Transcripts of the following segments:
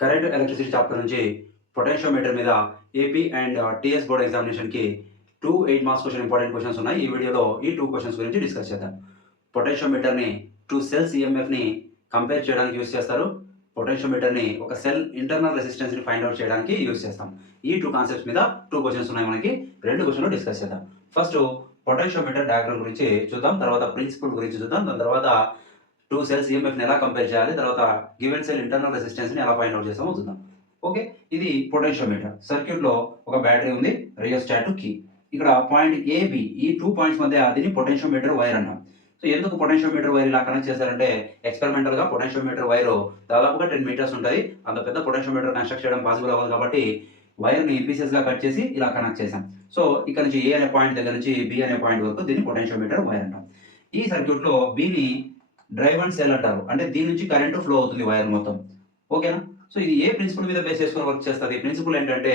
Current electricity chapter నుంచి potentiometer మీద AP and TS board ఎగ్జామినేషన్‌కి 2 8 మార్క్స్ క్వెషన్ ఇంపార్టెంట్ క్వెషన్స్ ఉన్నాయి. ఈ వీడియోలో ఈ 2 క్వెషన్స్ గురించి డిస్కస్ చేద్దాం. పొటెన్షియోమీటర్‌ని 2 సెల్స్ ఈఎంఎఫ్‌ని కంపేర్ చేయడానికి యూజ్ చేస్తారు. పొటెన్షియోమీటర్‌ని ఒక సెల్ ఇంటర్నల్ రెసిస్టెన్స్‌ని ఫైండ్ ఔట్ చేయడానికి యూజ్ చేస్తాం. ఈ 2 కాన్సెప్ట్స్ మీద 2 క్వెషన్స్ ఉన్నాయి మనకి. 2 క్వెషన్‌లు డిస్కస్ చేద్దాం. ఫస్ట్ పొటెన్షియోమీటర్ డయాగ్రమ్ గురించి చూద్దాం. తర్వాత ప్రిన్సిపల్ గురించి చూద్దాం. దాని తర్వాత 2 సెల్స్ ఈఎంఎఫ్‌ని ఎలా కంపేర్ చేయాలి? తర్వాత గివెన్ సెల్ ఇంటర్నల్ రెసిస్టెన్స్‌ని ఎలా ఫైండ్ ఔట్ చేస్తామో చూద్దాం. ఓకే. ఇది పొటెన్షియోమీటర్. సర్క్యూట్‌లో ఒక బ్యాటరీ ఉంది. Rheostat key. ఇక్కడ పాయింట్ ఏబి ఈ 2 పాయింట్స్ మధ్య దీన్ని పొటెన్షియోమీటర్ వైర్ అంటాం. సో ఎందుకు పొటెన్షియోమీటర్ వైర్ ఇలా కనెక్ట్ చేశారంటే ఎక్స్పెరిమెంటల్‌గా పొటెన్షియోమీటర్ వైర్ దాదాపుగా 10 మీటర్స్ ఉంటది. అంత పెద్ద పొటెన్షియోమీటర్ కన్‌స్ట్రక్ట్ చేయడం పాసిబుల్ అవ్వదు కాబట్టి వైర్‌ని పీసెస్‌గా కట్ చేసి ఇలా కనెక్ట్ చేశాం. సో ఇక్కడ నుంచి ఏ అనే పాయింట్ దగ్గర నుంచి బి అనే పాయింట్ వరకు దీన్ని పొటెన్షియోమీటర్ వైర్ అంటాం. ఈ సర్క్యూట్‌లో బిని డ్రైవ్ అండ్ సెల్ అంటారు. అంటే దీని నుంచి కరెంట్ ఫ్లో అవుతుంది వైర్ మొత్తం. ఓకేనా? సో ఇది ఏ ప్రిన్సిపల్ మీద బేస్ చేసుకొని వర్క్ చేస్తది? ప్రిన్సిపల్ ఏంటంటే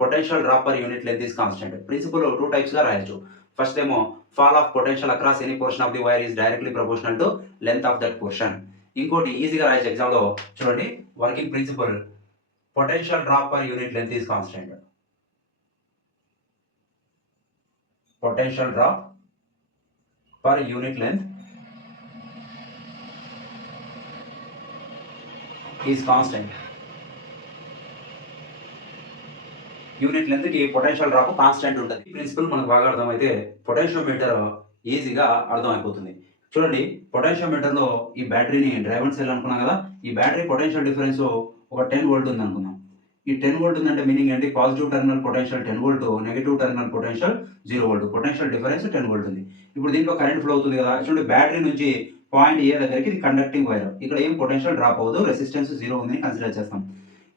potential drop per unit length is constant. Principle 2 టైప్స్‌గా రాయొచ్చు. ఫస్ట్ ఏమో fall of potential across any portion of the wire is directly proportional to length of that portion. ఇంకోటి ఈజీగా రాయొచ్చు ఎగ్జామ్‌లో చూడండి working principle potential drop per unit length is constant. Potential drop per unit length is constant. Unit లెంత్‌కి potential drop constant ఉంటది. ఈ principal మనకు బాగా అర్థమైతే పొటెన్షియోమీటర్ ఈజీగా అర్థమైపోతుంది. చూడండి పొటెన్షియోమీటర్‌లో ఈ బ్యాటరీని డ్రైవ్ అండ్ సెల్ అనుకున్నాం కదా! ఈ బ్యాటరీ పొటెన్షియల్ డిఫరెన్స్ ఒక 10 వోల్ట్ ఉందనుకుందాం. ఈ 10 వోల్ట్ ఉందంటే మీనింగ్ ఏంటి? Positive terminal potential 10 volt, negative terminal potential 0 volt. Potential difference 10 volt ఉంది. ఇప్పుడు దీంట్లో కరెంట్ ఫ్లో అవుతుంది కదా! చూడండి బ్యాటరీ నుంచి పాయింట్ ఏ దగ్గరికి ఇది కండక్టింగ్ వైర్. ఇక్కడ ఏం పొటెన్షియల్ డ్రాప్ అవ్వదు. రెసిస్టెన్స్ 0 ఉందని కన్సిడర్ చేస్తాం.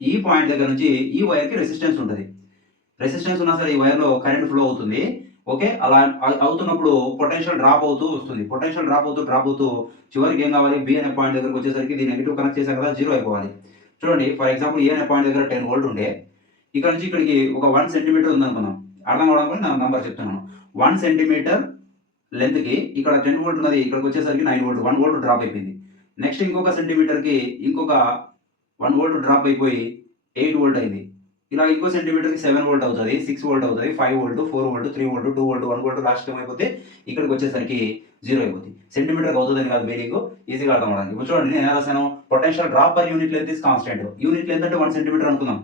ఈ పాయింట్ దగ్గర నుంచి ఈ వైర్‌కి రెసిస్టెన్స్ ఉంటది. రెసిస్టెన్స్ ఉన్నా సరే ఈ వైర్‌లో కరెంట్ ఫ్లో అవుతుంది. ఓకే. అలా అవుతున్నప్పుడు పొటెన్షియల్ డ్రాప్ అవుతూ వస్తుంది. పొటెన్షియల్ డ్రాప్ అవుతూ చివరికి ఏం కావాలి? బి అనే పాయింట్ దగ్గరికి వచ్చేసరికి ఇది నెగెటివ్ కనెక్ట్ చేశాం కదా! 0 అయిపోవాలి. చూడండి ఫర్ ఎగ్జాంపుల్ ఏ అనే పాయింట్ దగ్గర 10 వోల్ట్ ఉండే, ఇక్కడ నుంచి ఇక్కడికి ఒక 1 సెంటీమీటర్ ఉందనుకుందాం. అర్థం అవ్వడం కోసం నేను నంబర్ చెప్తున్నాను. 1 సెంటీమీటర్ లెంగ్త్‌కి ఇక్కడ 10 వోల్ట్ ఉన్నది ఇక్కడికి వచ్చేసరికి 9 వోల్ట్, 1 వోల్ట్ డ్రాప్ అయిపోయింది. నెక్స్ట్ ఇంకొక సెంటీమీటర్‌కి ఇంకొక 1 వోల్ట్ డ్రాప్ అయిపోయి 8 వోల్ట్ అయింది. ఇలా ఇంకో సెంటీమీటర్‌కి 7 వోల్ట్ అవుతది, 6 వోల్ట్ అవుతది, 5 volt, 4 volt, 3 volt, 2 volt, 1 volt లాస్ట్‌కి ఏమైపోద్ది? ఇక్కడికొచ్చేసరికి 0 అయిపోద్ది. సెంటీమీటర్‌కి అవుతదని కాదు మీనింగు. ఈజీగా అర్థం అవ్వడానికి. ఇప్పుడు చూడండి నేను ఎలా రాసాను? Potential drop per unit length is constant. Unit length అంటే 1 సెంటీమీటర్ అనుకుందాం.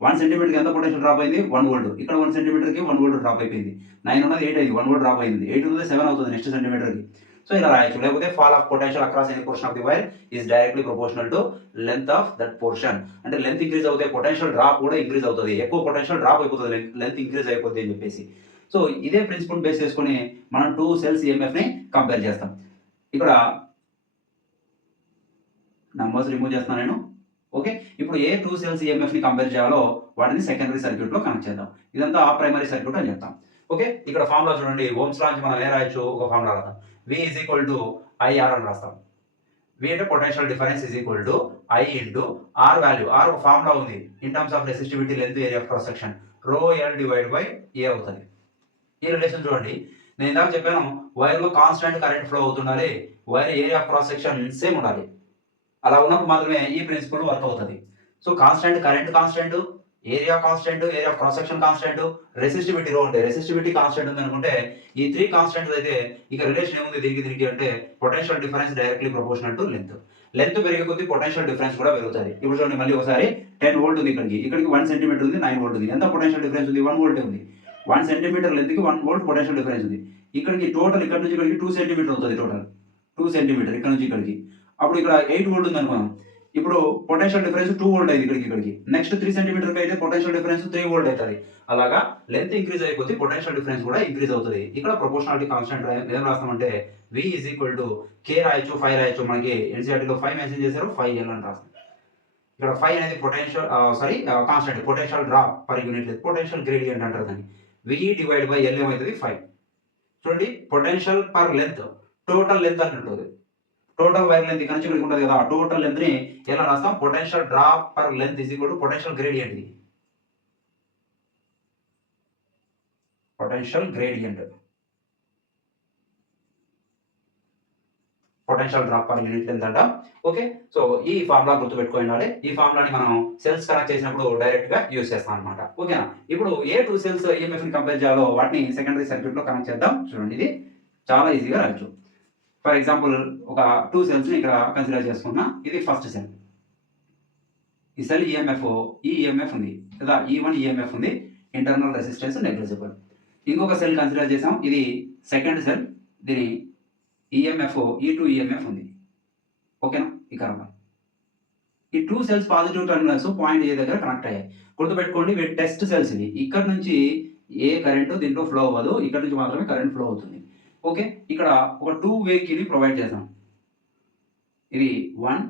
1 సెంటీమీటర్‌కి ఎంత పొటెన్షియల్ డ్రాప్ అయింది? 1 వోల్ట్. ఇక్కడ 1 సెంటీమీటర్‌కి 1 వోల్ట్ డ్రాప్ అయిపోయింది. 9 ఉన్నది 8 అయింది. 1 వోల్ట్ డ్రాప్ అయింది. 8 ఉన్నది 7 అవుతుంది నెక్స్ట్ సెంటీమీటర్‌కి. సో ఇలా రాయొచ్చు. లేకపోతే fall of potential across any portion of the wire is directly proportional to length of that portion. అంటే లెంత్ ఇంక్రీజ్ అవుతే పొటెన్షియల్ డ్రాప్ కూడా ఇంక్రీజ్ అవుతది. ఎక్కువ పొటెన్షియల్ డ్రాప్ అయిపోతది. లెంత్ ఇంక్రీజ్ అయిపోద్ది అని చెప్పేసి. సో ఇదే ప్రిన్సిపల్ బేస్ చేసుకొని మనం 2 సెల్స్ ఈఎంఎఫ్‌ని కంపేర్ చేస్తాం. ఇక్కడ నంబర్స్ రిమూవ్ చేస్తున్నాను నేను. ఓకే. ఇప్పుడు ఏ 2 సెల్స్ ఈఎంఎఫ్‌ని కంపేర్ చేయాలో వాటిని సెకండరీ సర్క్యూట్‌లో కనెక్ట్ చేద్దాం. ఇదంతా ప్రైమరీ సర్క్యూట్ అని చెప్తాం. ఓకే. ఇక్కడ ఫార్ములా చూడండి. ఓమ్స్ లా నుంచి మనం ఏం రాయొచ్చు? ఒక ఫార్ములా రాద్దాం. V IR అని రాస్తాం. V అంటే potential difference I into R value. R ఒక ఫార్ములా ఉంది. In terms of resistivity, length, area of cross section. ρl divide by A అవుతది. ఈ రిలేషన్ చూడండి. నేను ఇందాక చెప్పాను వైర్‌లో కాన్స్టాంట్ కరెంట్ ఫ్లో అవుతుండాలి. Wire area of cross section same ఉండాలి. అలా ఉన్నప్పుడు మాత్రమే ఈ ప్రిన్సిపల్ వర్క్ అవుతది. So constant current constant, area constant, area of cross section constant, resistivity rho ఉంటే రెసిస్టివిటీ కాన్స్టాంట్ ఉందనుకుంటే ఈ 3 కాన్స్టాంట్స్ అయితే ఇక రిలేషన్ ఏముంది దీనికి అంటే potential difference directly proportional to length. Length పెరిగే కొద్దీ పొటెన్షియల్ డిఫరెన్స్ కూడా పెరుగుతది. ఇప్పుడు చూడండి మళ్ళీ ఒకసారి 10 వోల్ట్ ఉంది ఇక్కడికి. ఇక్కడికి 1 సెంటీమీటర్ ఉంది, 9 వోల్ట్ ఉంది. ఎంత పొటెన్షియల్ డిఫరెన్స్ ఉంది? 1 వోల్టే ఉంది. 1 సెంటీమీటర్ లెంగ్త్‌కి 1 వోల్ట్ పొటెన్షియల్ డిఫరెన్స్ ఉంది. ఇక్కడికి టోటల్ ఇక్కడి నుంచి ఇక్కడికి 2 సెంటీమీటర్ అవుతది టోటల్. 2 సెంటీమీటర్ ఇక్కడ నుంచి ఇక్కడికి. అప్పుడు ఇక్కడ 8 వోల్ట్ ఉందనుకుందాం. ఇప్పుడు పొటెన్షియల్ డిఫరెన్స్ 2 వోల్ట్ అయింది ఇక్కడికి. నెక్స్ట్ 3 సెంటీమీటర్‌కి అయితే పొటెన్షియల్ డిఫరెన్స్ 3 వోల్ట్ అయితది. అలాగా లెంగ్త్ ఇంక్రీజ్ అయిపోతే పొటెన్షియల్ డిఫరెన్స్ కూడా ఇంక్రీజ్ అవుతది. ఇక్కడ ప్రపోర్షనాలిటీ కాన్స్టాంట్ ఏం రాస్తామంటే V K రాయొచ్చు, 5 రాయొచ్చు. మనకి ఎన్‌సీఈఆర్టీలో 5 మెన్షన్ చేశారు. 5L అని రాస్తాం. ఇక్కడ 5 అనేది constant potential drop per unit length. Potential gradient అంటారు దాన్ని. V డివైడ్ బై L ఏమైతది? 5. చూడండి potential per length total length అంటుంటది. టోటల్ వైర్ లెంత్ ఇక్కడ నుంచి ఇక్కడికి ఉంటది కదా! టోటల్ లెంత్‌ని ఎలా రాస్తాం? Potential drop per length potential gradient ఇది. Potential drop per unit length అంట. ఓకే, సో ఈ ఫార్ములా గుర్తుపెట్టుకోవాలి. ఈ ఫార్ములాని మనం సెల్స్ కనెక్ట్ చేసినప్పుడు డైరెక్ట్ గా యూజ్ చేస్తాం అనమాట. ఓకేనా, ఇప్పుడు ఏ టూ సెల్స్ ఈఎంఎఫ్ ని కంపేర్ చేయాలో వాటిని సెకండరీ సర్క్యూట్ లో కనెక్ట్ చేద్దాం. చూడండి, ఇది చాలా ఈజీగా రాయొచ్చు. ఫర్ ఎగ్జాంపుల్ ఒక టూ సెల్స్ ని ఇక్కడ కన్సిడర్ చేసుకున్నా. ఇది ఫస్ట్ సెల్. ఈ సెల్ ఈఎంఎఫ్, ఈ ఈఎంఎఫ్ ఉంది కదా, E1 ఈఎంఎఫ్ ఉంది, ఇంటర్నల్ రెసిస్టెన్స్ నెగ్లిజిబుల్. ఇంకొక సెల్ కన్సిడర్ చేసాం, ఇది సెకండ్ సెల్, దీని ఈఎంఎఫ్ E2 ఈఎంఎఫ్ ఉంది. ఓకేనా, ఇక్కడ ఈ two cells positive terminals point A దగ్గర కనెక్ట్ అయ్యాయి. గుర్తుపెట్టుకోండి, ఇవి టెస్ట్ సెల్స్. ఇవి ఇక్కడ నుంచి ఏ కరెంటు దీంట్లో ఫ్లో అవ్వదు, ఇక్కడ నుంచి మాత్రమే కరెంట్ ఫ్లో అవుతుంది. ఓకే, ఇక్కడ ఒక 2 వే కీని ప్రొవైడ్ చేసాం. ఇది 1,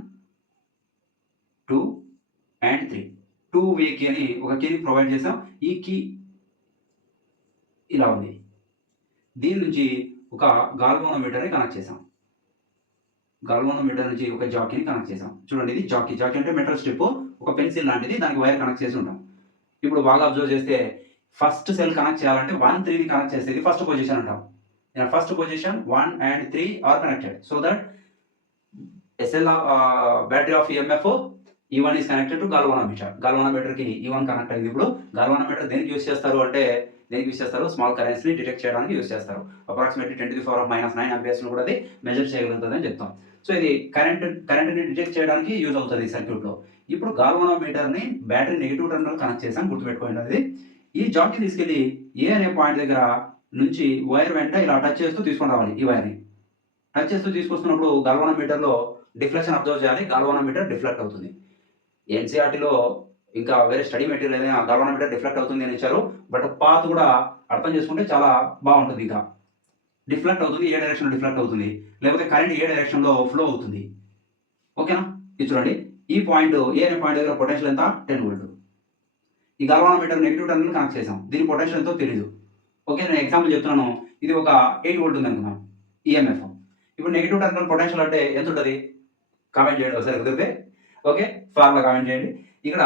2 అండ్ 3 2 వే కీ అని ఒక కీని ప్రొవైడ్ చేసాం. ఈ కీ ఇలా ఉంది. దీని నుంచి ఒక గాల్వానోమీటర్ని కనెక్ట్ చేసాం. గాల్వానోమీటర్ నుంచి ఒక జాకీని కనెక్ట్ చేసాం. చూడండి, ఇది జాకీ. జాకీ అంటే మెటల్ స్ట్రిప్, ఒక పెన్సిల్ లాంటిది, దానికి వైర్ కనెక్ట్ చేసి ఉంటాం. ఇప్పుడు బాగా అబ్జర్వ్ చేస్తే ఫస్ట్ సెల్ కనెక్ట్ చేయాలంటే 1, 3ని కనెక్ట్ చేస్తే ఇది ఫస్ట్ పొజిషన్ అంటాం. First position 1 and 3 are connected, so that cell battery of EMF E1 is connected to galvanometer. Galvanometer కి E1 కనెక్ట్ అయింది. ఇప్పుడు galvanometer దేనికి యూస్ చేస్తారు అంటే, దేనికి యూస్ చేస్తారు, స్మాల్ కరెంట్స్ ని డిటెక్ట్ చేయడానికి యూస్ చేస్తారు. అప్రాక్సిమేట్లీ 10⁻⁻9 అంపియర్స్ ను కూడా అది మెజర్ చేయగలుగుతుంది అని చెప్తాం. సో ఇది కరెంట్ ని డిటెక్ట్ చేయడానికి యూజ్ అవుతుంది ఈ సర్క్యూట్ లో. ఇప్పుడు గాల్వానోమీటర్ ని బ్యాటరీ నెగిటివ్ టెర్మినల్ కనెక్ట్ చేసాం. గుర్తుపెట్టుకోండి, అది ఈ జాకీ తీసుకెళ్లి ఏ అనే పాయింట్ దగ్గర నుంచి వైర్ వెంట ఇలా టచ్ చేస్తూ తీసుకొని రావాలి. ఈ వైర్ ని టచ్ చేస్తూ తీసుకొస్తున్నప్పుడు గాల్వానోమీటర్ లో డిఫ్లెక్షన్ అబ్జర్వ్ చేయాలి. గాల్వానోమీటర్ డిఫ్లెక్ట్ అవుతుంది. ఎన్సీఆర్టీలో ఇంకా వేరే స్టడీ మెటీరియల్ ఏదైనా గాల్వానోమీటర్ డిఫ్లెక్ట్ అవుతుంది అని ఇచ్చారు. బట్ పాత్ కూడా అర్థం చేసుకుంటే చాలా బాగుంటుంది. ఇంకా డిఫ్లెక్ట్ అవుతుంది, ఏ డైరెక్షన్ డిఫ్లెక్ట్ అవుతుంది, లేకపోతే కరెంట్ ఏ డైరెక్షన్ లో ఫ్లో అవుతుంది. ఓకేనా, ఇది చూడండి, ఈ పాయింట్ ఏ అనే పాయింట్ దగ్గర పొటెన్షియల్ ఎంత, 10 వోల్ట్. ఈ గాల్వానోమీటర్ నెగిటివ్ టెర్మినల్ కనెక్ట్ చేసాం. దీని పొటెన్షియల్ ఎంతో తెలియదు. ఓకే, నేను ఎగ్జాంపుల్ చెప్తున్నాను. ఇది ఒక 8 వోల్ట్ ఉంది అనుకున్నాం ఈఎంఎఫ్. ఇప్పుడు నెగిటివ్ టెర్మినల్ పొటెన్షియల్ అంటే ఎంత ఉంటుంది, కామెంట్ చేయండి ఒకసారి కుదిరితే. ఓకే, ఫార్ములా కామెంట్ చేయండి. ఇక్కడ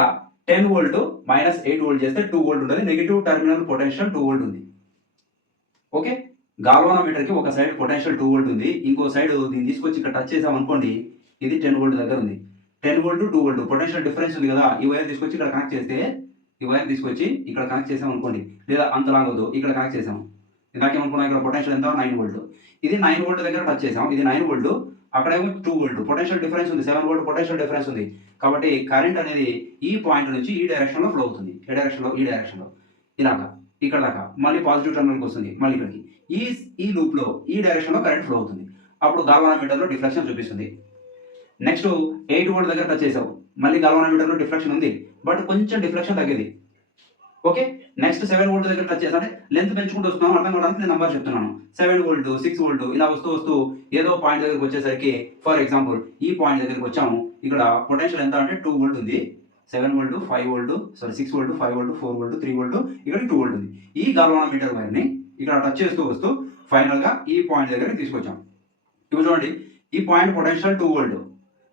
10 వోల్ట్ మైనస్ 8 వోల్ట్ చేస్తే 2 వోల్ట్ ఉంటుంది. నెగిటివ్ టెర్మినల్ పొటెన్షియల్ 2 వోల్ట్ ఉంది. ఓకే, గాల్వానోమీటర్ కి ఒక సైడ్ పొటెన్షియల్ 2 వోల్ట్ ఉంది, ఇంకో సైడ్ దీన్ని తీసుకొచ్చి ఇక్కడ టచ్ చేసాం అనుకోండి, ఇది 10 వోల్ట్ దగ్గర ఉంది. 10 వోల్ట్ 2 వోల్ట్ పొటెన్షియల్ డిఫరెన్స్ ఉంది కదా, ఈ వైర్ తీసుకొచ్చి ఇక్కడ కనెక్ట్ చేస్తే, ఈ వైర్ తీసుకొచ్చి ఇక్కడ కనెక్ట్ చేసాం అనుకోండి, లేదా అంత లాంగ్ వద్దు, ఇక్కడ కనెక్ట్ చేసాం. ఇందాకేమనుకున్నాం, ఇక్కడ పొటెన్షియల్ ఎంత, 9 వోల్ట్. ఇది 9 వోల్ట్ దగ్గర టచ్ చేసాం, ఇది 9 వోల్ట్, అక్కడేమో 2 వోల్ట్ పొటెన్షియల్ డిఫరెన్స్ ఉంది, 7 వోల్ట్ పొటెన్షియల్ డిఫరెన్స్ ఉంది. కాబట్టి కరెంట్ అనేది ఈ పాయింట్ నుంచి ఈ డైరెక్షన్ లో ఫ్లో అవుతుంది. ఏ డైరెక్షన్ లో, ఈ డైరెక్షన్ లో, ఇలాగా ఇక్కడ దాకా మళ్ళీ పాజిటివ్ టెర్మినల్కి వస్తుంది, మళ్ళీ ఇక్కడికి ఈ లూప్ లో ఈ డైరెక్షన్ లో కరెంట్ ఫ్లో అవుతుంది. అప్పుడు గాల్వానోమీటర్ లో డిఫ్లెక్షన్ చూపిస్తుంది. నెక్స్ట్ 8 వోల్ట్ దగ్గర టచ్ చేసావు, మళ్ళీ గాల్వానోమీటర్ లో డిఫ్లెక్షన్ ఉంది, బట్ కొంచెం డిఫ్లెక్షన్ తగ్గింది. ఓకే, నెక్స్ట్ 7 వోల్ట్ దగ్గర టచ్ చేసా, అంటే లెంత్ పెంచుకుంటూ వస్తున్నాం, అర్థం కావడానికి నేను నెంబర్ చెప్తున్నాను. 7 వోల్ట్, 6 వోల్ట్ ఇలా వస్తూ ఏదో పాయింట్ దగ్గరికి వచ్చేసరికి, ఫర్ ఎగ్జాంపుల్ ఈ పాయింట్ దగ్గరికి వచ్చాము. ఇక్కడ పొటెన్షియల్ ఎంత అంటే 2 వోల్ట్ ఉంది, 7 volt, 5 volt, 6 volt, 5 volt, 4 volt, 3 volt, ఇక్కడ 2 వోల్ట్ ఉంది. ఈ గాల్వానోమీటర్ వైర్ ని ఇక్కడ టచ్ చేస్తూ వస్తూ ఫైనల్ గా ఈ పాయింట్ దగ్గరికి తీసుకొచ్చాం. ఇప్పుడు చూడండి, ఈ పాయింట్ పొటెన్షియల్ 2 వోల్ట్,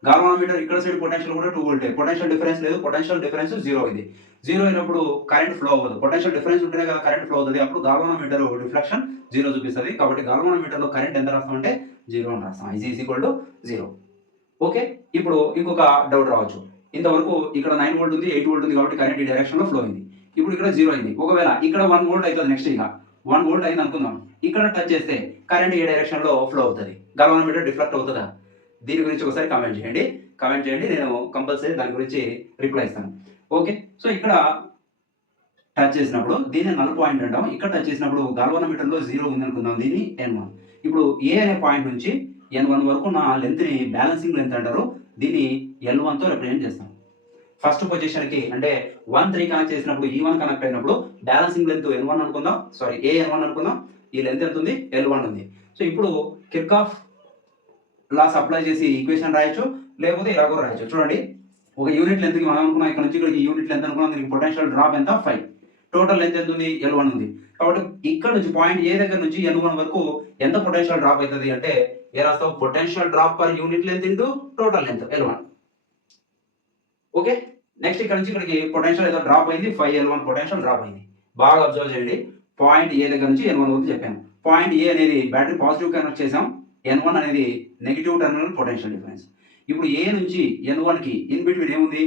గాల్వానోమీటర్ ఇక్కడ సైడ్ పొటెన్షియల్ కూడా 2 వోల్ట్. పొటెన్షియల్ డిఫరెన్స్ లేదు, పొటెన్షియల్ డిఫరెన్స్ 0 ఇది. 0 అయినప్పుడు కరెంట్ ఫ్లో అవ్వదు. పొటెన్షియల్ డిఫరెన్స్ ఉంటేనే కదా కరెంట్ ఫ్లో అవుతుంది. అప్పుడు గాల్వానోమీటర్ డిఫ్లెక్షన్ 0 చూపిస్తుంది. కాబట్టి గాల్వానోమీటర్ లో కరెంట్ ఎంత రాస్తామంటే 0 అని రాస్తాం. Is equal to 0. ఓకే, ఇప్పుడు ఇంకొక డౌట్ రావచ్చు. ఇంతవరకు ఇక్కడ 9 వోల్ట్ ఉంది, 8 వోల్ట్ ఉంది, కాబట్టి కరెంట్ ఈ డైరెక్షన్ లో ఫ్లో అయింది. ఇప్పుడు ఇక్కడ 0 అయింది. ఒకవేళ ఇక్కడ 1 వోల్ట్ అవుతుంది, నెక్స్ట్ ఇక 1 వోల్ట్ అయింది అనుకుందాం. ఇక్కడ టచ్ చేస్తే కరెంట్ ఏ డైరెక్షన్ లో ఫ్లో అవుతుంది, గాల్వానోమీటర్ డిఫ్లెక్ట్ అవుతుందా? దీని గురించి ఒకసారి కామెంట్ చేయండి. నేను కంపల్సరీ దాని గురించి రిప్లై ఇస్తాను. ఓకే, సో ఇక్కడ టచ్ చేసినప్పుడు దీన్ని నల్ పాయింట్ అంటాం. ఇక్కడ టచ్ చేసినప్పుడు గాల్వానోమీటర్ లో 0 ఉంది అనుకుందాం, దీన్ని N1. ఇప్పుడు ఏ అనే పాయింట్ నుంచి N1 వరకు నా లెంత్ ని బ్యాలెన్సింగ్ లెంత్ అంటారు. దీన్ని L1 తో రిప్రజెంట్ చేస్తాం. ఫస్ట్ పొజిషన్ కి అంటే 1, 3 కనెక్ట్ చేసినప్పుడు E1 కనెక్ట్ అయినప్పుడు బ్యాలెన్సింగ్ లెంత్ N1 అనుకుందాం, సారీ A N1 అనుకుందాం. ఈ లెంత్ ఎంత ఉంది, L1 ఉంది. సో ఇప్పుడు కిర్చాఫ్ లాస్ అప్లై చేసి ఈక్వేషన్ రాయొచ్చు, లేకపోతే ఇలా కూడా రాయొచ్చు. చూడండి, ఒక యూనిట్ లెంత్ కి మనం అనుకున్నాం, ఇక్కడ నుంచి ఇక్కడికి యూనిట్ లెంత్ అనుకున్నాం, దీనికి పొటెన్షియల్ డ్రాప్ ఎంత, 5. టోటల్ లెంత్ ఎంత ఉంది, L1 ఉంది. కాబట్టి ఇక్కడ నుంచి పాయింట్ ఏ దగ్గర నుంచి N1 వరకు ఎంత పొటెన్షియల్ డ్రాప్ అవుతుంది అంటే, ఏ రాస్తావు, potential drop per unit length into total length L1. Okay, next ఇక్కడ నుంచి ఇక్కడికి పొటెన్షియల్ ఏదో డ్రాప్ అయింది, 5L1 పొటెన్షియల్ డ్రాప్ అయింది. బాగా అబ్జర్వ్ చేయండి, పాయింట్ ఏ దగ్గర నుంచి N1 వరకు చెప్పాను. పాయింట్ ఏ అనేది బ్యాటరీ పాజిటివ్ కనెక్ట్ చేసాం, N1 అనేది నెగటివ్ టెర్మినల్ పొటెన్షియల్ డిఫరెన్స్. ఇప్పుడు ఏ నుంచి N1కి ఇన్ బిట్వీన్ ఏముంది?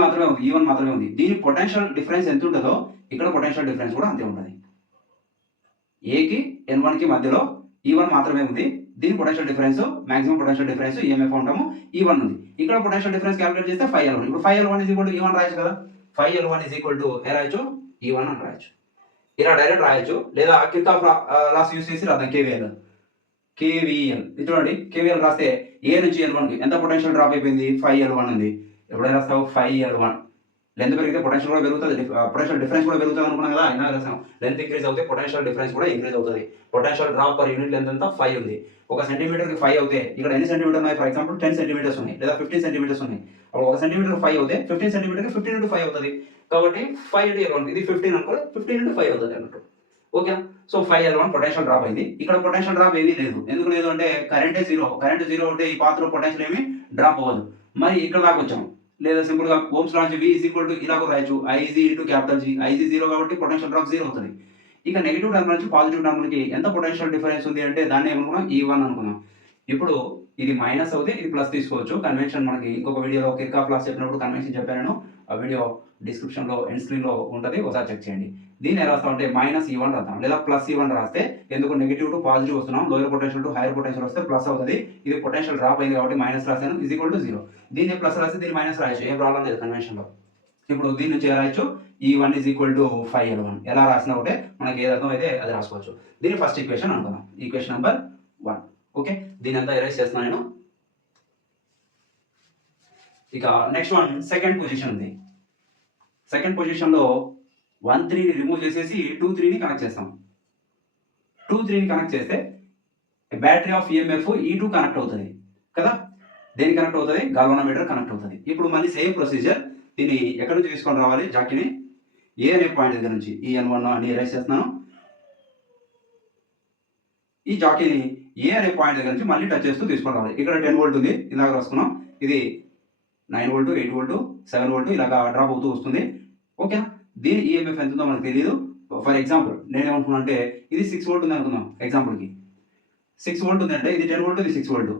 మాత్రమే ఉంది. E1 మాత్రమే ఉంది. దీని పొటెన్షియల్ డిఫరెన్స్ ఎంత ఉంటుందో ఇక్కడ పొటెన్షియల్ డిఫరెన్స్ కూడా అంతే ఉంటుంది. ఏకి N1కి మధ్యలో E1 మాత్రమే ఉంది. దీని potential difference maximum potential difference EMF ఉంటాము E1 ఉంది. ఇక్కడ పొటెన్షియల్ డిఫరెన్స్ క్యాలిక్యులేట్ చేస్తే ∅L1. ఇప్పుడు ∅L1 E1 రాయొచ్చు కదా. ∅L1 ఏ రాయొచ్చు? E1 అని రాయొచ్చు. ఇలా డైరెక్ట్ రాయొచ్చు. లేదా కిర్చాఫ్ లాస్ యూస్ చేసి రాద్దాం KVL. చూడండి KVL రాస్తే ఏ నుంచి L1కి ఎంత పొటెన్షియల్ డ్రాప్ అయిపోయింది? ∅L1 ఉంది. ఎప్పుడైనా రాస్తావు ∅L1. లెంత్ పెరిగితే పొటెన్షియల్ కూడా పెరుగుతుంది, పొటెన్షియల్ డిఫరెన్స్ కూడా పెరుగుతుంది అనుకున్నాం కదా. ఇందాక రాసాం లెంత్ ఇంక్రీజ్ అవుతే పొటెన్షియల్ డిఫరెన్స్ కూడా ఇంక్రీజ్ అవుతుంది. Potential drop per unit length అంతా 5 ఉంది. ఒక సెంటీమీటర్కి 5 అవుతే ఇక్కడ ఎన్ని సెంటీమీటర్ ఉన్నాయి? ఫర్ ఎగ్జాంపుల్ 10 సెంటీమీటర్స్ ఉన్నాయి లేదా 15 సెంటీమీటర్స్ ఉన్నాయి. అప్పుడు ఒక సెంటీమీటర్ 5 అవుతే 15 సెంటీమీటర్కి 15 into 5 అవుతుంది. కాబట్టి 5 into L1 ఇది 15 అనుకోవాలి, 15 into 5 అవుతుంది అన్నట్టు. Okay. So 5L1 potential drop అయింది. ఇక్కడ పొటెన్షియల్ డ్రాప్ ఏమీ లేదు. ఎందుకు లేదు అంటే కరెంటే జీరో. కరెంట్ జీరో ఉంటే ఈ పాత్రలో పొటెన్షియల్ ఏమి డ్రాప్ అవ్వదు. మరి ఇక్కడ దాకా వచ్చాం. లేదా సింపుల్ గా ఓమ్స్ లా నుంచి V ఇలా కూడా రాయొచ్చు, IG into capital G. IG zero కాబట్టి పొటెన్షియల్ డ్రాప్ జీరో అవుతుంది. ఇక నెగిటివ్ టర్మినల్ నుంచి పాజిటివ్ టర్మినల్కి ఎంత పొటెన్షియల్ డిఫరెన్స్ ఉంది అంటే దాన్ని ఏమనుకున్నాం? E1 అనుకున్నాం. ఇప్పుడు ఇది మైనస్ అవుతే ఇది ప్లస్ తీసుకోవచ్చు. కన్వెన్షన్ మనకి ఇంకొక వీడియోలో కిర్చాఫ్ లాస్ చెప్పినప్పుడు కన్వెన్షన్ చెప్పాను. ఆ వీడియో డిస్క్రిప్షన్ లో ఎండ్ స్క్రీన్ లో ఉంటుంది, ఒకసారి చెక్ చేయండి. దీన్ని ఎలా రాస్తాం అంటే -E1 రాద్దాం లేదా +E1 రాస్తే, ఎందుకు నెగిటివ్ టు పాజిటివ్ వస్తున్నాం, lower potential to hire potential వస్తే ప్లస్ అవుతుంది. ఇది పొటెన్షియల్ డ్రాప్ అయింది కాబట్టి మైనస్ రాశాను, =0. దీన్ని ప్లస్ రాస్తే దీన్ని మైనస్ రాయొచ్చు, ఏం ప్రాబ్లం లేదు కన్వెన్షన్ లో. ఇప్పుడు దీని నుంచి రాయొచ్చు E1 =5L1. ఎలా రాసినా ఒకటే, మనకి ఏది అర్థం అయితే అది రాసుకోవచ్చు. దీని ఫస్ట్ ఈక్వేషన్ అనుకుందాం, ఈక్వేషన్ నెంబర్ 1. ఓకే, దీని అంతా ఎరేజ్ చేస్తున్నాను నేను. ఇక నెక్స్ట్ వన్ సెకండ్ పొజిషన్ ఉంది. సెకండ్ పొజిషన్ లో 1 3ని రిమూవ్ చేసేసి 2 3ని కనెక్ట్ చేస్తాం. 2 3ని కనెక్ట్ చేస్తే battery of EMF E2 connect అవుతుంది కదా. దేని కనెక్ట్ అవుతుంది? గాల్వానోమీటర్ కనెక్ట్ అవుతుంది. ఇప్పుడు మళ్ళీ సేమ్ ప్రొసీజర్. దీన్ని ఎక్కడి నుంచి తీసుకొని రావాలి? జాకీని ఏ అనే పాయింట్ దగ్గర నుంచి ఈ N1 అని ఎరేజ్ చేస్తున్నాను. ఈ జాకీని ఏ అనే పాయింట్ దగ్గర నుంచి మళ్ళీ టచ్ చేస్తూ తీసుకొని రావాలి. ఇక్కడ 10 వోల్ట్ ఉంది, ఇందాక రాసుకున్నాం. ఇది 9 వోల్ట్, 8 వోల్ట్, 7 వోల్ట్ ఇలాగా డ్రాప్ అవుతూ వస్తుంది. ఓకేనా. దీని EMF ఎంత ఉందో మనకు తెలియదు. ఫర్ ఎగ్జాంపుల్ నేనేమనుకున్నా అంటే ఇది 6 వోల్ట్ ఉంది అనుకుందాం. ఎగ్జాంపుల్కి 6 వోల్ట్ ఉంది అంటే ఇది 10 వోల్ట్, ఇది 6 వోల్ట్.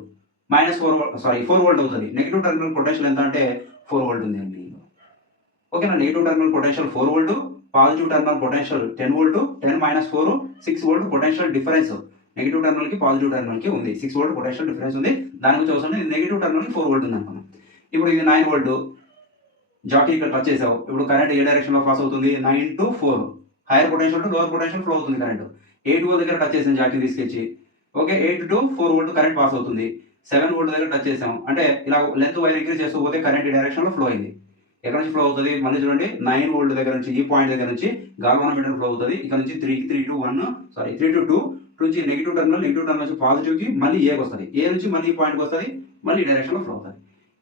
-4 వోల్ట్ అవుతుంది. నెగిటివ్ టర్మినల్ పొటెన్షియల్ ఎంత అంటే 4 వోల్ట్ ఉంది అండి. ఓకేనా. Negative terminal potential 4 volt, positive terminal potential 10 volt. 10 - 4 6 volt potential difference negative టర్మినల్కి పాజిటివ్ టర్మినల్కి ఉంది. 6 వోల్ట్ పొటెన్షియల్ డిఫరెన్స్ ఉంది. దాని గురించి అవసరం లేదు. నెగిటివ్ టర్మినల్కి 4 వోల్ట్ ఉంది అనుకున్నాం. ఇప్పుడు ఇది 9 వోల్ట్, జాకీ ఇక్కడ టచ్ చేసావు. ఇప్పుడు కరెంట్ ఏ డైరెక్షన్ లో పాస్ అవుతుంది? 9 to 4, hire potential to lower potential flow అవుతుంది కరెంట్. 8 వోల్ట్ దగ్గర టచ్ చేసాం జాకీ తీసుకొచ్చి. Okay, 8 to 4 volt current pass అవుతుంది. 7 వోల్ట్ దగ్గర టచ్ చేసాం అంటే ఇలా లెంత్ వైర్ ఇంక్రీజ్ చేస్తూ పోతే కరెంట్ ఈ డైరెక్షన్ లో ఫ్లో అయింది. ఎక్కడ నుంచి ఫ్లో అవుతుంది? మళ్ళీ చూడండి, 9 వోల్ట్ దగ్గర నుంచి ఈ పాయింట్ దగ్గర నుంచి గాల్వానోమీటర్ ఫ్లో అవుతుంది. ఇక్కడ నుంచి 3 to 2 నుంచి నెగిటివ్ టర్మినల్ నుంచి పాజిటివ్ కి మళ్ళీ ఏకి వస్తుంది. ఏ నుంచి మళ్ళీ ఈ పాయింట్కి వస్తుంది, మళ్ళీ ఈ డైరెక్షన్ లో ఫ్లో అవుతుంది.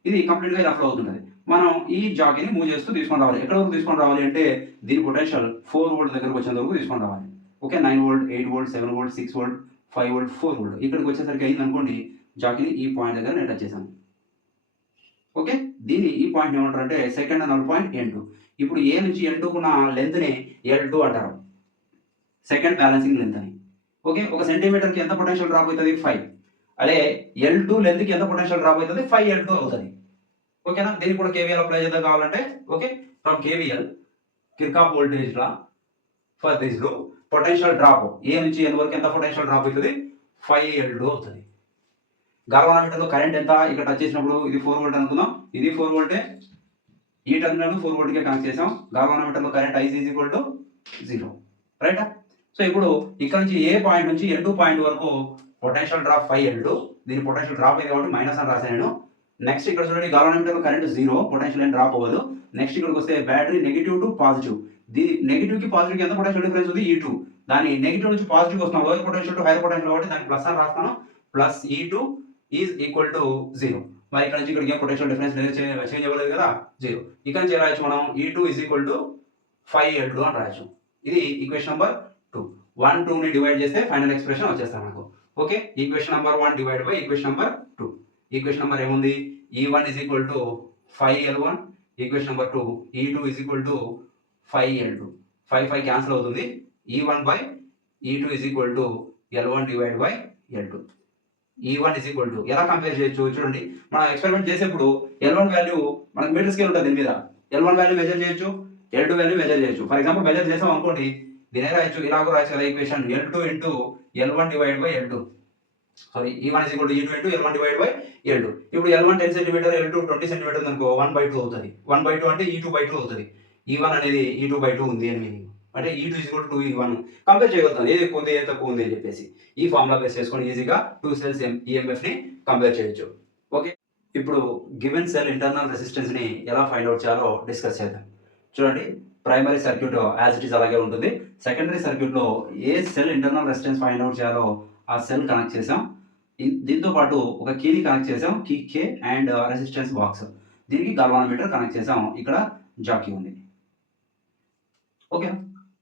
ఇది కంప్లీట్ గా ఇలా ఫ్లో అవుతుంది. మనం ఈ జాకీని మూవ్ చేస్తూ తీసుకొని రావాలి. ఎక్కడ వరకు తీసుకొని రావాలి అంటే దీని పొటెన్షియల్ 4 వోల్ట్ దగ్గరకు వచ్చేంత వరకు తీసుకొని రావాలి. Okay, 9 volt, 8 volt, 7 volt, 6 volt, 5 volt, 4 volt. ఇక్కడికి వచ్చేసరికి అయింది అనుకోండి, జాకీని ఈ పాయింట్ దగ్గర నేను టచ్ చేశాను. ఓకే, దీన్ని ఈ పాయింట్ ఏమంటారు అంటే సెకండ్ నల్ పాయింట్ N2. ఇప్పుడు ఏ నుంచి N2 ఉన్న లెంత్ ని L2 అంటారు, సెకండ్ బ్యాలెన్సింగ్ లెంత్ అని. ఓకే, ఒక సెంటీమీటర్కి ఎంత పొటెన్షియల్ డ్రాప్ అవుతుంది? 5. అదే L2 లెంత్కి ఎంత పొటెన్షియల్ డ్రాప్ అవుతుంది? 5L2 అవుతుంది. ఓకేనా. దీనికి కూడా KVL అప్లై చేద్దాం కావాలంటే. Okay, from KVL Kirchhoff voltage law for this లో పొటెన్షియల్ డ్రాప్ ఏ నుంచి N వరకు ఎంత పొటెన్షియల్ డ్రాప్ అవుతుంది? 5L2 అవుతుంది. గాల్వానోమీటర్ లో కరెంట్ ఎంత? ఇక్కడ టచ్ చేసినప్పుడు ఇది 4 వోల్ట్ అనుకుందాం. ఇది 4 వోల్టే, ఈ టర్మినల్ 4 వోల్ట్ కే కనెక్ట్ చేసాం. గాల్వానోమీటర్ లో కరెంట్ IC = 0. రైట్. సో ఇప్పుడు ఇక్కడ నుంచి ఏ పాయింట్ నుంచి N2 పాయింట్ వరకు పొటెన్షియల్ డ్రాప్ 5L2. దీని పొటెన్షియల్ డ్రాప్ అయింది కాబట్టి మైనస్ అని రాశాను నేను. నెక్స్ట్ ఇక్కడ చూడండి, గాల్వానోమీటర్ లో కరెంట్ 0, పొటెన్షియల్ ఏం డ్రాప్ అవ్వదు. నెక్స్ట్ ఇక్కడికి వస్తే బ్యాటరీ నెగిటివ్ టు పాజిటివ్. దీని నెగిటివ్ కి పాజిటివ్ కి ఎంత పొటెన్షియల్ డిఫరెన్స్ ఉంది? E2. దాని నెగిటివ్ నుంచి పాజిటివ్ వస్తున్నాం, lower potential to hire potential కాబట్టి దానికి ప్లస్ అని రాస్తాను. Plus E2 = 0. మరి ఇక్కడ నుంచి ఇక్కడికి ఏం పొటెన్షియల్ డిఫరెన్స్ చేంజ్ అవ్వలేదు కదా, 0. ఇక్కడ నుంచి రాయొచ్చు మనం E2 = 5L2 అని రాయొచ్చు. ఇది ఈక్వేషన్ నెంబర్ 2. 1 2 ని డివైడ్ చేస్తే ఫైనల్ ఎక్స్ప్రెషన్ వచ్చేస్తాం మనకు. Okay, equation number 1 divide by equation number 2. Equation number ఏముంది? E1 = 5L1. Equation number 2 E2 = 5L2. 5 cancel అవుతుంది. E1 by E2 = L1 divide by L2. E1 is equal to ఎలా compare చేయొచ్చు చూడండి. మనం experiment చేసేప్పుడు L1 value మనకు metre scale ఉంటుంది దీని మీద. L1 వాల్యూ మెజర్ చేయొచ్చు, L2 వాల్యూ మెజర్ చేయొచ్చు. ఫర్ ఎగ్జాంపుల్ మెజర్ చేసాం అనుకోండి, దీని రాయొచ్చు, ఇలాగ రాయొచ్చు కదా equation L2 into L1 divide by L2. Sorry, E1 is equal to E2 into L1 divide by L2. ఇప్పుడు L1 10 సెంటీమీటర్, L2 20 సెంటీమీటర్ అనుకో 1/2 అవుతుంది. 1/2 అంటే E2/2 అవుతుంది. E1 అనేది E2/2 ఉంది అని మీనింగ్. అంటే E2 is equal to E1 compare చేయగలుగుతాం, ఏది ఎక్కువ ఉంది, ఏది తక్కువ ఉంది అని చెప్పేసి. ఈ ఫార్ములా బేస్ చేసుకొని ఈజీగా టూ సెల్స్ ఈఎంఎఫ్ ని కంపేర్ చేయొచ్చు. ఓకే, ఇప్పుడు గివెన్ సెల్ ఇంటర్నల్ రెసిస్టెన్స్ ని ఎలా ఫైండ్ అవుట్ చేయాలో డిస్కస్ చేద్దాం. చూడండి, primary circuit as it is అలాగే ఉంటుంది. సెకండరీ సర్క్యూట్ లో ఏ cell internal resistance find out చేయాలో ఆ సెల్ కనెక్ట్ చేసాం. దీంతో పాటు ఒక కీని కనెక్ట్ చేసాం, key K and resistance box. దీనికి గల్వానోమీటర్ కనెక్ట్ చేసాం, ఇక్కడ జాకీ ఉంది. ఓకే,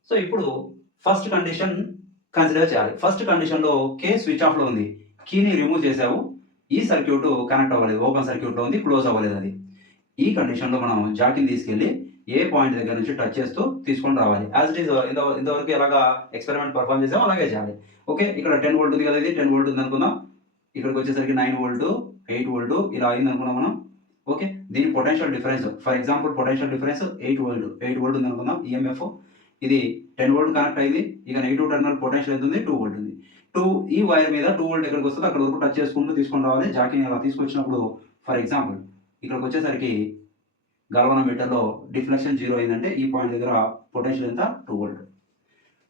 సో ఇప్పుడు ఫస్ట్ కండిషన్ కన్సిడర్ చేయాలి. ఫస్ట్ కండిషన్ లో కే స్విచ్ ఆఫ్ లో ఉంది, కీని రిమూవ్ చేసావు, ఈ సర్క్యూట్ కనెక్ట్ అవ్వలేదు, ఓపెన్ సర్క్యూట్ లో ఉంది, క్లోజ్ అవ్వలేదు అది. ఈ కండిషన్ లో మనం జాకీని తీసుకెళ్లి ఏ పాయింట్ దగ్గర నుంచి టచ్ చేస్తూ తీసుకొని రావాలి. యాజ్ ఇట్ ఈస్ ఇంతవరకు ఎలాగా ఎక్స్పెరిమెంట్ పర్ఫామ్ చేసామో అలాగే చేయాలి. ఓకే, ఇక్కడ 10 వోల్ట్ ఉంది కదా, ఇది 10 వోల్ట్ ఉంది అనుకుందాం. ఇక్కడికి వచ్చేసరికి 9 వోల్ట్, 8 వోల్ట్ ఇలా అయింది అనుకున్నాం మనం. ఓకే, దీని potential difference, for example potential difference 8 volt, 8 volt ఉంది అనుకుందాం ఈఎంఎఫ్. ఇది 10 వోల్ట్ కనెక్ట్ అయింది. ఇక నెగిటివ్ టెర్మినల్ పొటెన్షియల్ ఎంత ఉంది, 2 వోల్ట్ ఉంది. ఈ వైర్ మీద 2 వోల్ట్ ఎక్కడికి వస్తుందో అక్కడ వరకు టచ్ చేసుకుంటూ తీసుకొని రావాలి. జాకీని అలా తీసుకొచ్చినప్పుడు ఫర్ ఎగ్జాంపుల్ ఇక్కడికి వచ్చేసరికి గల్వానోమీటర్లో డిఫ్లెక్షన్ 0 అయిందంటే ఈ పాయింట్ దగ్గర పొటెన్షియల్ ఎంత, 2 వోల్ట్.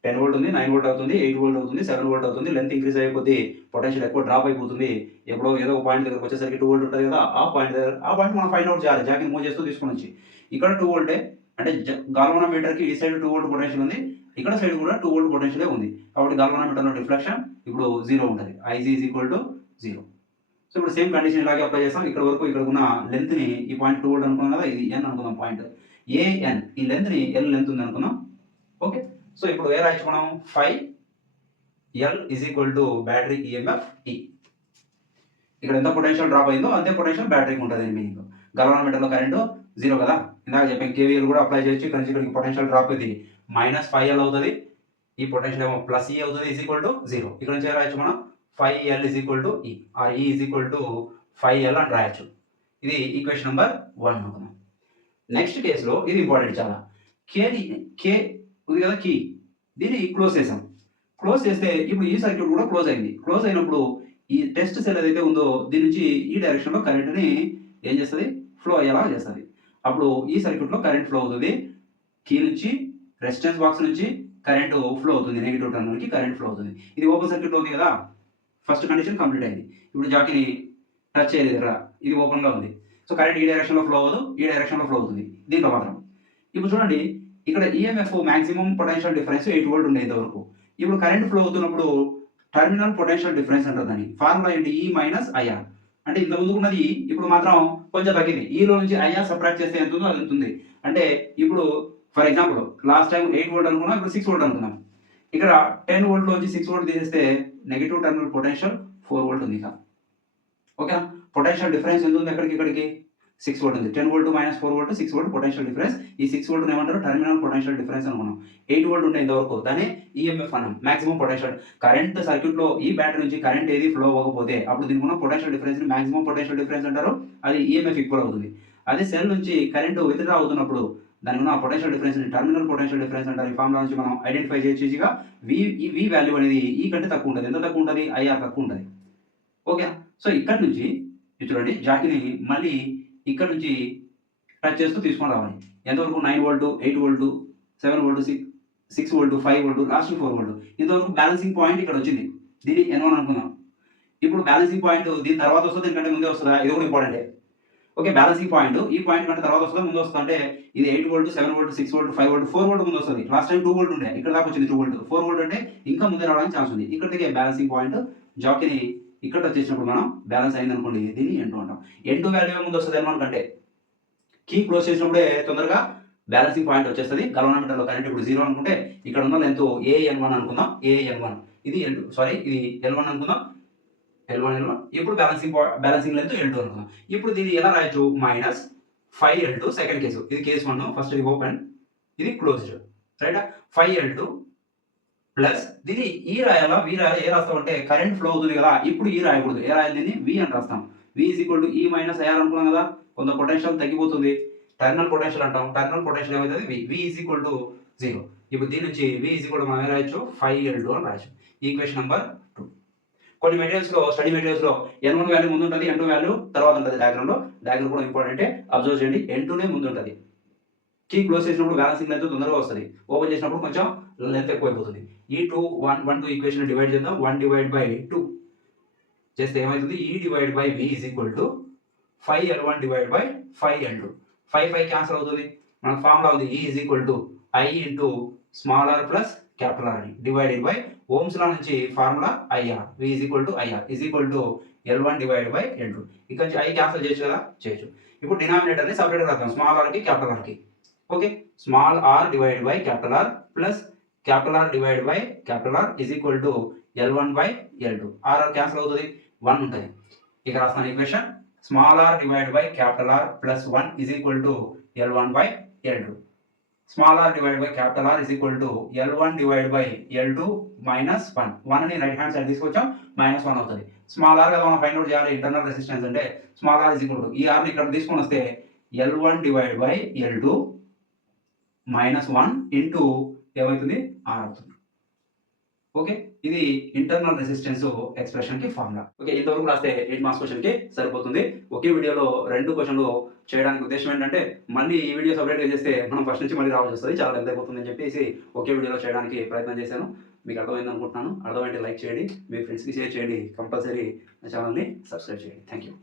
10 వోల్ట్ ఉంది, 9 వోల్ట్ అవుతుంది, 8 వోల్ట్ అవుతుంది, 7 వోల్ట్ అవుతుంది. లెంత్ ఇంక్రీజ్ అయిపోద్ది, పొటెన్షియల్ ఎక్కువ డ్రాప్ అయిపోతుంది. ఎప్పుడో ఏదో ఒక పాయింట్ దగ్గరకు వచ్చేసరికి 2 వోల్ట్ ఉంటుంది కదా, ఆ పాయింట్ మనం ఫైండ్ అవుట్ చేయాలి. జాకీని మూవ్ చేస్తూ తీసుకొని వచ్చి ఇక్కడ 2 వోల్టే అంటే గల్వానోమీటర్కి ఈ సైడ్ 2 వోల్ట్ పొటెన్షియల్ ఉంది, ఇక్కడ సైడ్ కూడా 2 వోల్ట్ పొటెన్షియల్ ఉంది. కాబట్టి గల్వానోమీటర్లో డిఫ్లెక్షన్ ఇప్పుడు 0 ఉంటుంది. IG is equal to 0. So ఇప్పుడు సేమ్ కండిషన్ ఇలాగే అప్లై చేస్తాం. ఇక్కడ వరకు ఇక్కడ ఉన్న లెంత్ ని ఈ పాయింట్ 2 వోల్ట్ అనుకున్నాం కదా, ఇది ఎన్ అనుకుందాం పాయింట్ ఏఎన్. ఈ లెంత్ ని ఎల్ లెంత్ ఉంది అనుకుందాం. ఓకే, సో ఇప్పుడు ఏ రాయించుకున్నాం, 5L is equal to battery EMF ఈ. ఇక్కడ ఎంత పొటెన్షియల్ డ్రాప్ అయిందో అంతే పొటెన్షియల్ బ్యాటరీకి ఉంటుంది మీనింగ్. గల్వానోమీటర్లో కరెంటు 0 కదా, ఇందాక చెప్పాం కేవీఎల్ కూడా అప్లై చేయొచ్చు. ఇక్కడ నుంచి ఇక్కడికి పొటెన్షియల్ డ్రాప్ ఇది -5L అవుతుంది, ఈ పొటెన్షియల్ ఏమో ప్లస్ ఈ అవుతుంది, ఈజ్ ఈక్వల్ టు 0. ఇక్కడ నుంచి రాయొచ్చు మనం 5L ఈజ్ ఈక్వల్ టు ఈ ఆర్ ఈ ఈజ్ ఈక్వల్ టు 5L అని రాయొచ్చు. ఇది ఈక్వేషన్ నెంబర్ 1 అనుకున్నాం. నెక్స్ట్ కేసులో ఇది ఇంపార్టెంట్ చాలా. కే ఉంది కదా కీ, దీన్ని క్లోజ్ చేసాం. క్లోజ్ చేస్తే ఇప్పుడు ఈ సర్క్యూట్ కూడా క్లోజ్ అయింది. క్లోజ్ అయినప్పుడు ఈ టెస్ట్ సెల్ ఏదైతే ఉందో దీని నుంచి ఈ డైరెక్షన్లో కరెంట్ని ఏం చేస్తుంది, ఫ్లో అయ్యేలా చేస్తుంది. అప్పుడు ఈ సర్క్యూట్లో కరెంట్ ఫ్లో అవుతుంది. కీ నుంచి రెసిస్టెన్స్ బాక్స్ నుంచి కరెంట్ ఫ్లో అవుతుంది, నెగిటివ్ టర్మినల్కి కరెంట్ ఫ్లో అవుతుంది. ఇది ఓపెన్ సర్క్యూట్లో ఉంది కదా, ఫస్ట్ కండిషన్ కంప్లీట్ అయింది. ఇప్పుడు జాకీని టచ్ చేయలేదు కదా, ఇది ఓపెన్లో ఉంది. సో కరెంట్ ఈ డైరెక్షన్లో ఫ్లో అవ్వదు, ఈ డైరెక్షన్లో ఫ్లో అవుతుంది దీంట్లో మాత్రం. ఇప్పుడు చూడండి, ఇక్కడ EMF maximum potential difference 8 volt ఉండే ఇంతవరకు. ఇప్పుడు కరెంట్ ఫ్లో అవుతున్నప్పుడు టర్మినల్ పొటెన్షియల్ డిఫరెన్స్ అంటారు దాన్ని. ఫార్ములా ఏంటి, ఈ మైనస్ ఐఆర్. అంటే ఇంత ముందుకు ఉన్నది ఇప్పుడు మాత్రం కొంచెం తగ్గింది. ఈలో నుంచి ఐఆర్ సబ్ట్రాక్ట్ చేస్తే ఎంత ఉందో అది ఉంటుంది. అంటే ఇప్పుడు for example last time 8 volt అనుకున్నాం, ఇప్పుడు 6 వోల్ట్ అనుకున్నాం. ఇక్కడ 10 వోల్ట్ నుంచి 6 వోల్ట్ తీసేస్తే నెగిటివ్ టర్మినల్ పొటెన్షియల్ 4 వోల్ట్ ఉంది ఇక. ఓకే, పొటెన్షియల్ డిఫరెన్స్ ఎంత ఉంది ఎక్కడికి ఇక్కడికి, 6 వోల్ట్ ఉంది. 10 volt minus 4 volt, 6 volt potential difference. ఈ 6 వోల్ట్ ఏమంటారు, టర్మినల్ పొటెన్షియల్ డిఫరెన్స్ అనుకున్నాం. 8 వోల్ట్ ఉండే ఇంతవరకు దాన్ని ఈఎంఎఫ్ అన్నాం, మాక్సిమం పొటెన్షియల్. కరెంట్ సర్క్యూట్ లో ఈ బ్యాటరీ నుంచి కరెంట్ ఏది ఫ్లో అవ్వకపోతే అప్పుడు దీనికి ఉన్న పొటెన్షియల్ డిఫరెన్స్ ని మాక్సిమం పొటెన్షియల్ డిఫరెన్స్ అంటారు, అది ఈఎంఎఫ్ ఈక్వల్ అవుతుంది. అదే సెల్ నుంచి కరెంట్ విత్డ్రా అవుతున్నప్పుడు దానికి ఉన్న పొటెన్షియల్ డిఫరెన్స్ ని టర్మినల్ పొటెన్షియల్ డిఫరెన్స్ అంటారు. ఈ ఫార్ములా నుంచి మనం ఐడెంటిఫై చేయొచ్చు ఈజీగా. వి వాల్యూ అనేది ఈ కంటే తక్కువ ఉంటుంది. ఎంత తక్కువ ఉంటుంది, ఐఆర్ తక్కువ ఉంటుంది. ఓకే, సో ఇక్కడ నుంచి చూడండి, జాకీని మళ్ళీ ఇక్కడ నుంచి టచ్ చేస్తూ తీసుకొని రావాలి. ఎంతవరకు, 9 volt, 8 volt, 7 volt, 6 volt, 5 volt, last 4 volt. ఇంతవరకు బ్యాలెన్సింగ్ పాయింట్ ఇక్కడ వచ్చింది, దీన్ని N1 అనుకుందాం. ఇప్పుడు బ్యాలెన్సింగ్ పాయింట్ దీని తర్వాత వస్తుందా, దీనికంటే ముందే వస్తుందా, ఇది కూడా ఇంపార్టెంటే. ఓకే, బ్యాలెన్సింగ్ పాయింట్ ఈ పాయింట్ కంటే తర్వాత వస్తుందా ముందు వస్తుందా అంటే ఇది 8 volt, 7 volt, 6 volt, 5 volt, 4 volt ముందు వస్తుంది. లాస్ట్ టైం 2 వోల్ట్ ఉండే, ఇక్కడ దాకా వచ్చింది 2 వోల్ట్. 4 వోల్ట్ అంటే ఇంకా ముందే రావడానికి ఛాన్స్ ఉంది. ఇక్కడికి బ్యాలెన్సింగ్ పాయింట్ జాకీని ఇక్కడ వచ్చేసినప్పుడు మనం బ్యాలెన్స్ అయింది అనుకోండి, దీన్ని N2 అంటాం. N2 వాల్యూ ముందు వస్తుంది N1 కంటే. కీ క్లోజ్ చేసినప్పుడే తొందరగా బ్యాలెన్సింగ్ పాయింట్ వచ్చేస్తుంది. గల్వానోమీటర్లో కరెంట్ ఇప్పుడు 0 అనుకుంటే ఇక్కడ ఉన్న లెంత్ AN1 అనుకుందాం. AN1 ఇది L2, సారీ ఇది L1 అనుకుందాం. L1. ఇప్పుడు బ్యాలెన్సింగ్ లెంత్ L2 అనుకుందాం. ఇప్పుడు దీన్ని ఎలా రాయొచ్చు, మైనస్ 5L2 సెకండ్ కేసు. ఇది కేసు 1, ఫస్ట్ ఇది ఓపెన్, ఇది క్లోజ్డ్, రైట్. 5L2 ప్లస్ దీన్ని ఈ రాయాలా వి రాయాలా ఏ రాస్తాం అంటే కరెంట్ ఫ్లో అవుతుంది కదా ఇప్పుడు ఈ రాయకూడదు ఏ రాయాలి దీన్ని వి అని రాస్తాం వి ఈజ్ ఈక్వల్ టు ఈ మైనస్ ఐఆర్ అనుకున్నాం కదా కొంత పొటెన్షియల్ తగ్గిపోతుంది టెర్మినల్ పొటెన్షియల్ అంటాం టెర్మినల్ పొటెన్షియల్ ఏమవుతుంది వి ఈజ్ ఈక్వల్ టు 0 ఇప్పుడు దీని నుంచి వి ఈజ్ ఈక్వల్ టు మనం ఏం రాయొచ్చు 5L2 అని రాయొచ్చు ఈక్వేషన్ నెంబర్ 2 కొన్ని మెటీరియల్స్ లో స్టడీ మెటీరియల్స్ లో N1 వాల్యూ ముందు ఉంటుంది N2 వాల్యూ తర్వాత ఉంటుంది డయాగ్రామ్ లో డయాగ్రామ్ కూడా ఇంపార్టెంట్ అబ్జర్వ్ చేయండి N2 నే ముందు ఉంటుంది కీ క్లోజ్ చేసినప్పుడు బ్యాలెన్సింగ్ లెంత్ తొందరగా వస్తుంది ఓపెన్ చేసినప్పుడు కొంచెం లెంత్ ఎక్కువైపోతుంది ఈ 2 ఈక్వేషన్ డివైడ్ చేద్దాం 1 డివైడ్ బై 2 చేస్తే ఏమవుతుంది E divide by v is equal to 5L1 divide by 5L2 5 cancel అవుతుంది మనకు ఫార్ములా ఉంది E is equal to I into small R plus capital R divided by ohm's law నుంచి formula IR v is equal to IR is equal to L1 divide by L2 ఇక్కడ నుంచి I cancel చేయొచ్చు కదా చేయొచ్చు ఇప్పుడు denominator ని separate రాద్దాం small R కి క్యాపిటల్ ఆర్ కి okay small R divide by capital R plus capital R divide by capital R is equal to L1 by L2 R cancel అవుతుంది 1 ఉంటుంది ఇక్కడ రాస్తాను equation small R divide by capital R plus 1 is equal to L1 by L2 small R divide by capital R is equal to L1 divide by L2 minus 1 ని right hand side తీసుకొచ్చాం -1 అవుతుంది small R కదా మనం find out చేయాలి internal resistance అంటే small R is equal to ఈ R ని ఇక్కడ తీసుకొని వస్తే L1 divide by L2 -1 into ఏమవుతుంది ఆర్ అవుతుంది ఓకే ఇది ఇంటర్నల్ రెసిస్టెన్స్ ఎక్స్ప్రెషన్ కి ఫార్ములా ఓకే ఇంతవరకు రాస్తే 8 మార్క్స్ క్వశ్చన్ కి సరిపోతుంది ఒకే వీడియోలో 2 క్వశ్చన్లు చేయడానికి ఉద్దేశం ఏంటంటే మళ్ళీ ఈ వీడియో సపరేట్ గా చేస్తే మనం ఫస్ట్ నుంచి మళ్ళీ రావాల్సి వస్తుంది చాలా లెంత్ అయిపోతుంది అని చెప్పేసి ఒకే వీడియోలో చేయడానికి ప్రయత్నం చేశాను మీకు అర్థమైంది అనుకుంటున్నాను అర్థమైతే లైక్ చేయండి మీ ఫ్రెండ్స్కి షేర్ చేయండి కంపల్సరీ నా ఛానల్ని సబ్స్క్రైబ్ చేయండి థ్యాంక్ యూ